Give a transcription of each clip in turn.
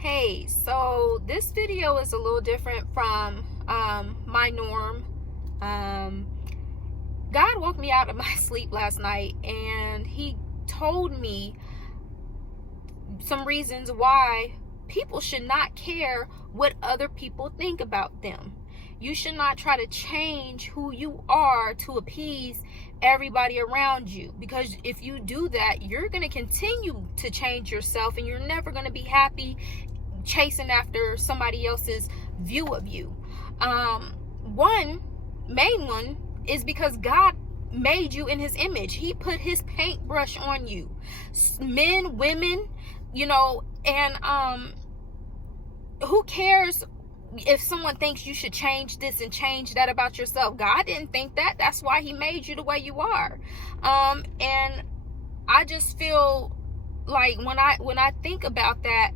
Hey, so this video is a little different from my norm. Um, God woke me out of my sleep last night and he told me some reasons why people should not care what other people think about them. You should not try to change who you are to appease everybody around you, because if you do that, you're going to continue to change yourself and you're never going to be happy chasing after somebody else's view of you. One main one is because God made you in his image. He put his paintbrush on you, men, women, and who cares if someone thinks you should change this and change that about yourself? God didn't think that. That's why he made you the way you are. And I just feel like when I think about that,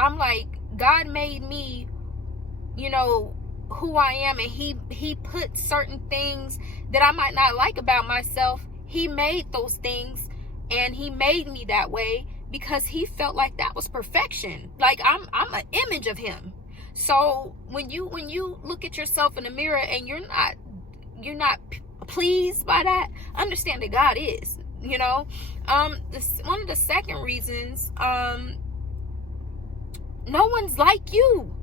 I'm like, God made me, who I am, and he put certain things that I might not like about myself. He made those things and he made me that way because he felt like that was perfection. Like I'm an image of him. So when you look at yourself in the mirror and you're not pleased by that, understand that God is. One of the second reasons, no one's like you.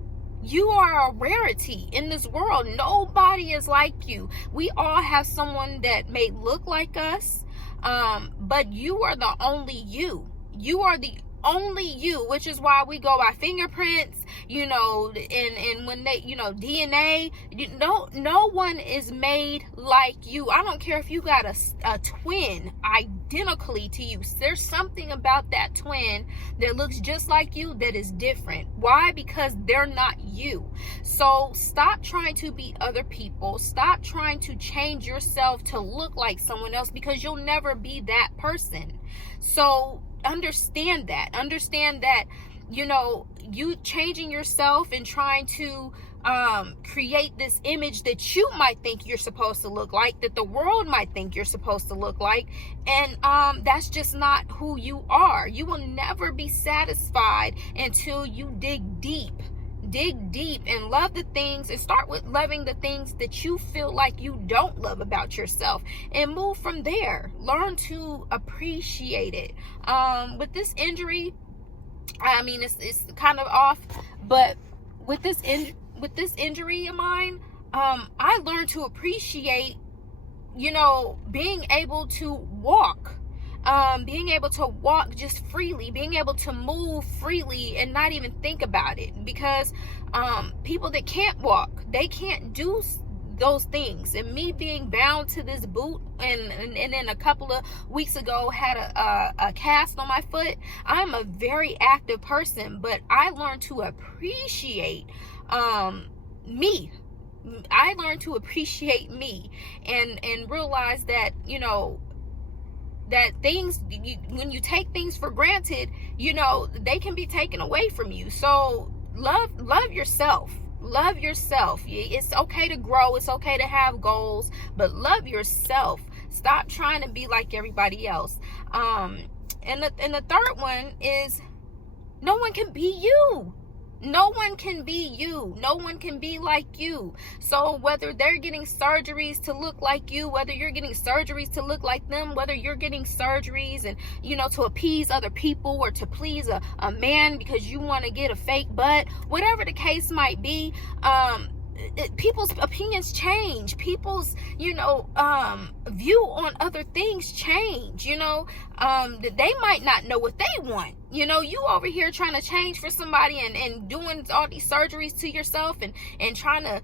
You are a rarity in this world. Nobody is like you. We all have someone that may look like us, but you are the only you. You are the only you, which is why we go by fingerprints, and when they, DNA, no one is made like you. I don't care if you got a twin identically to you. There's something about that twin that looks just like you that is different. Why? Because they're not you. So stop trying to be other people. Stop trying to change yourself to look like someone else, because you'll never be that person. So understand that you changing yourself and trying to create this image that you might think you're supposed to look like, that the world might think you're supposed to look like, and that's just not who you are. You will never be satisfied until you dig deep and love the things, and start with loving the things that you feel like you don't love about yourself, and move from there. Learn to appreciate it. With this injury, I mean, it's kind of off, but with this injury of mine, I learned to appreciate, being able to walk. Being able to walk just freely, being able to move freely and not even think about it, because people that can't walk, they can't do those things. And me being bound to this boot, and then a couple of weeks ago had a cast on my foot. I'm a very active person, but I learned to appreciate me. I learned to appreciate me and realize that, that things, when you take things for granted, they can be taken away from you. So love yourself. Love yourself. It's okay to grow. It's okay to have goals, but love yourself. Stop trying to be like everybody else. And the third one is, no one can be you. No one can be you. No one can be like you. So whether they're getting surgeries to look like you, whether you're getting surgeries to look like them, whether you're getting surgeries and, to appease other people, or to please a man because you want to get a fake butt, whatever the case might be, people's opinions change. People's, view on other things change. They might not know what they want. You over here trying to change for somebody and doing all these surgeries to yourself and trying to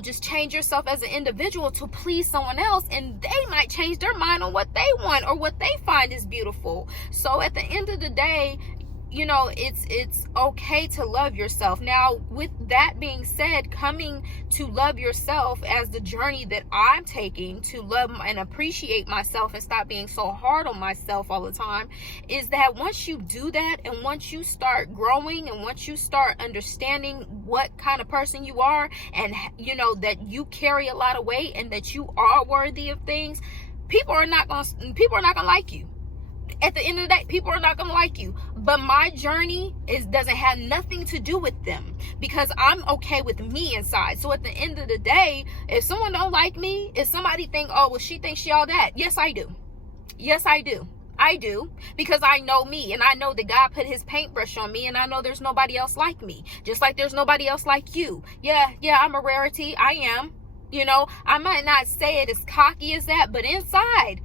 just change yourself as an individual to please someone else, and they might change their mind on what they want or what they find is beautiful. So at the end of the day, it's okay to love yourself. Now, with that being said, coming to love yourself as the journey that I'm taking to love and appreciate myself and stop being so hard on myself all the time, is that once you do that, and once you start growing, and once you start understanding what kind of person you are, and that you carry a lot of weight and that you are worthy of things, people are not gonna like you. at the end of the day, people are not going to like you. But my journey doesn't have nothing to do with them, because I'm okay with me inside. So at the end of the day, if someone don't like me, if somebody think, oh, well, she thinks she all that. Yes, I do. Yes, I do. I do, because I know me, and I know that God put his paintbrush on me, and I know there's nobody else like me, just like there's nobody else like you. Yeah, I'm a rarity. I am. You know, I might not say it as cocky as that, but inside,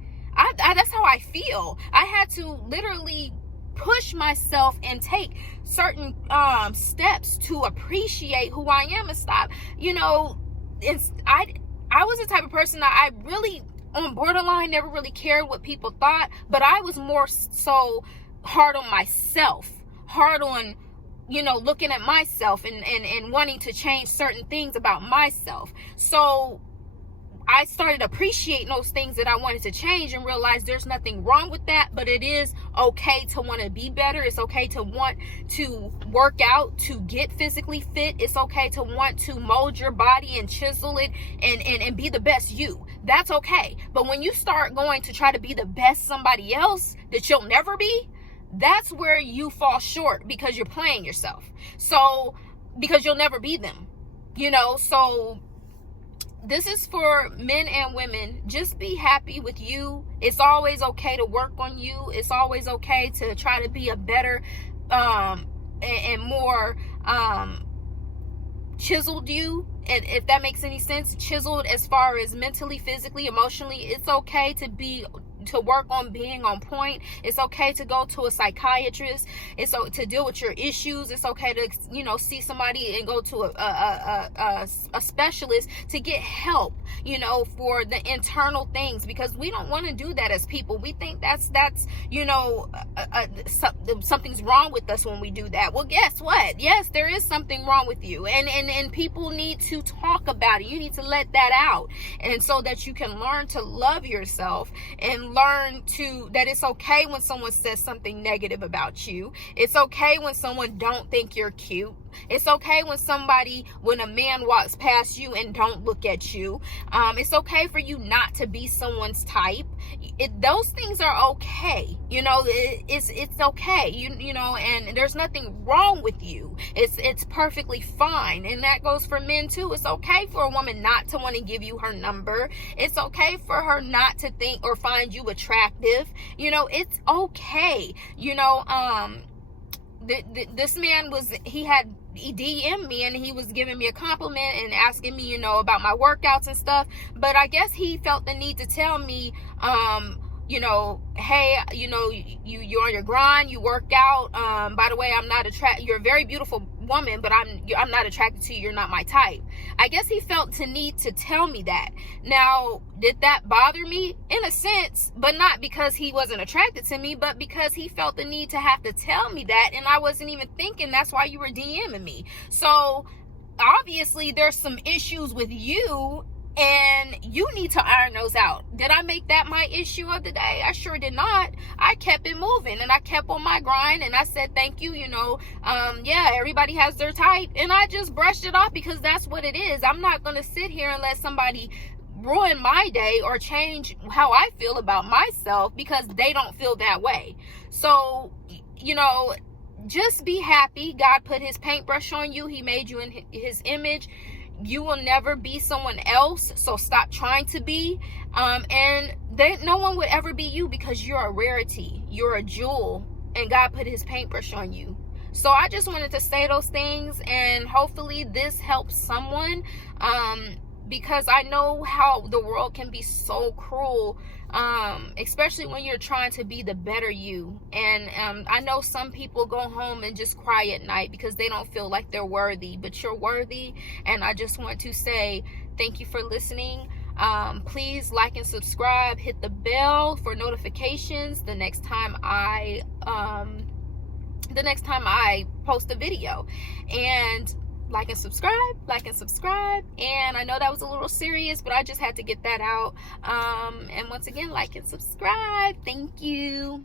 that's how I feel. I had to literally push myself and take certain steps to appreciate who I am and stop. You know, I was the type of person that I really, on borderline, never really cared what people thought, but I was more so hard on myself, hard on, you know, looking at myself and wanting to change certain things about myself. So I started appreciating those things that I wanted to change and realized there's nothing wrong with that, but it is okay to want to be better. It's okay to want to work out, to get physically fit. It's okay to want to mold your body and chisel it and be the best you. That's okay. But when you start going to try to be the best somebody else that you'll never be, that's where you fall short, because you're playing yourself. So, because you'll never be them, you know. So this is for men and women. Just be happy with you. It's always okay to work on you. It's always okay to try to be a better and more chiseled you, and if that makes any sense, chiseled as far as mentally, physically, emotionally. It's okay to work on being on point. It's okay to go to a psychiatrist. It's to deal with your issues. It's okay to, you know, see somebody and go to a specialist to get help, you know, for the internal things, because we don't want to do that as people. We think that's you know, something's wrong with us when we do that. Well, guess what? Yes, there is something wrong with you, and people need to talk about it. You need to let that out, and so that you can learn to love yourself and learn that it's okay when someone says something negative about you. It's okay when someone don't think you're cute. It's okay when a man walks past you and don't look at you. It's okay for you not to be someone's type. Those things are okay. You know, it's okay. You know, and there's nothing wrong with you. It's perfectly fine. And that goes for men too. It's okay for a woman not to want to give you her number. It's okay for her not to think or find you attractive. You know, it's okay. You know, this man he DM'd me, and he was giving me a compliment and asking me, you know, about my workouts and stuff. But I guess he felt the need to tell me, you know, hey, you know, you're on your grind, you work out. By the way, I'm not attracted. You're a very beautiful woman, but I'm not attracted to you. You're not my type. I guess he felt the need to tell me that. Now, did that bother me? In a sense, but not because he wasn't attracted to me, but because he felt the need to have to tell me that, and I wasn't even thinking that's why you were DMing me. So obviously there's some issues with you, and you need to iron those out. Did I make that my issue of the day? I sure did not. I kept it moving, and I kept on my grind, and I said thank you. You know, yeah, everybody has their type, and I just brushed it off, because that's what it is. I'm not going to sit here and let somebody ruin my day or change how I feel about myself because they don't feel that way. So, you know, just be happy. God put his paintbrush on you. He made you in his image. You will never be someone else, so stop trying to be. And no one would ever be you, because you're a rarity. You're a jewel, and God put his paintbrush on you. So I just wanted to say those things, and hopefully this helps someone, because I know how the world can be so cruel, especially when you're trying to be the better you. And I know some people go home and just cry at night because they don't feel like they're worthy, but you're worthy. And I just want to say thank you for listening. Please like and subscribe, hit the bell for notifications the next time I post a video. And like and subscribe. And I know that was a little serious, but I just had to get that out. And once again, like and subscribe. Thank you.